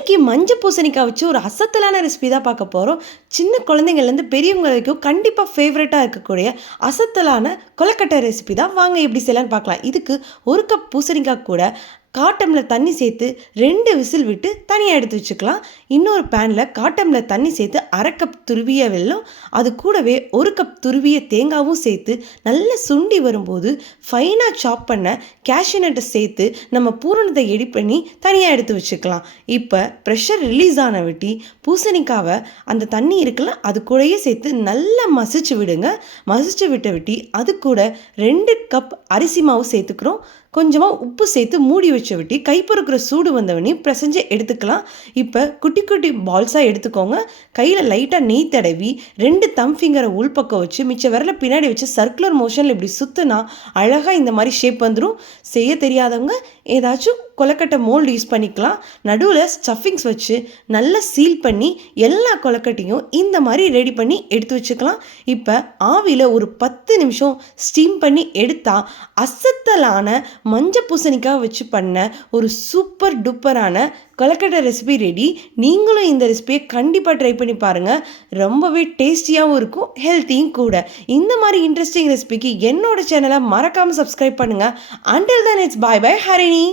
இன்னைக்கு மஞ்சள் பூசணிக்காய் வச்சு ஒரு அசத்தலான ரெசிபி தான் பார்க்க போகிறோம். சின்ன குழந்தைங்கள்லேருந்து பெரியவங்க வரைக்கும் கண்டிப்பாக ஃபேவரட்டாக இருக்கக்கூடிய அசத்தலான கொலக்கட்டை ரெசிபி தான். வாங்க எப்படி செய்யலான்னு பார்க்கலாம். இதுக்கு 1 கப் பூசணிக்காய் கூட 1/4 டம்ளர் தண்ணி சேர்த்து 2 விசில் விட்டு தனியாக எடுத்து வச்சுக்கலாம். இன்னொரு பேனில் 1/4 டம்ளர் தண்ணி சேர்த்து 1/2 கப் துருவிய வெல்லம், அது கூடவே 1 கப் துருவிய தேங்காவும் சேர்த்து நல்லா சுண்டி வரும்போது ஃபைனாக சாப் பண்ண கேஷ்யூ நட்டை சேர்த்து நம்ம பூரணத்தை எடி பண்ணி தனியாக எடுத்து வச்சுக்கலாம். இப்போ ப்ரெஷர் ரிலீஸ் ஆன விட்டி பூசணிக்காவை அந்த தண்ணி இருக்குல்ல அது கூடயே சேர்த்து நல்லா மசிச்சு விடுங்க. மசிச்சு விட்ட விட்டி அது கூட 2 கப் அரிசி மாவு சேர்த்துக்கிறோம். கொஞ்சமாக உப்பு சேர்த்து மூடி வச்ச விட்டி கைப்பொறுக்கிற சூடு வந்தவொடனே பிசைஞ்சு எடுத்துக்கலாம். இப்போ குட்டி குட்டி பால்ஸாக எடுத்துக்கோங்க. கையில் லைட்டாக நெய் தடவி 2 தம் ஃபிங்கரை உள்பக்கம் வச்சு மிச்ச விரலை பின்னாடி வச்சு சர்க்குலர் மோஷனில் இப்படி சுற்றுனா அழகாக இந்த மாதிரி ஷேப் வந்துடும். செய்ய தெரியாதவங்க ஏதாச்சும் கொலக்கட்டை மோல்டு யூஸ் பண்ணிக்கலாம். நடுவில் ஸ்டஃபிங்ஸ் வச்சு நல்லா சீல் பண்ணி எல்லா கொலக்கட்டையும் இந்த மாதிரி ரெடி பண்ணி எடுத்து வச்சுக்கலாம். இப்போ ஆவியில் ஒரு 10 நிமிஷம் ஸ்டீம் பண்ணி எடுத்தால் அசத்தலான மஞ்சள் பூசணிக்காய் வச்சு பண்ண ஒரு சூப்பர் டூப்பரான கொலக்கட்டை ரெசிபி ரெடி. நீங்களும் இந்த ரெசிபியை கண்டிப்பாக ட்ரை பண்ணி பாருங்கள். ரொம்பவே டேஸ்டியாகவும் இருக்கும், ஹெல்த்தியும் கூட. இந்த மாதிரி இன்ட்ரெஸ்டிங் ரெசிபிக்கு என்னோட சேனலை மறக்காமல் சப்ஸ்கிரைப் பண்ணுங்கள். Until then it's bye bye Harini.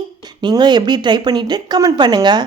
நீங்களும் எப்படி ட்ரை பண்ணிவிட்டு கமெண்ட் பண்ணுங்கள்.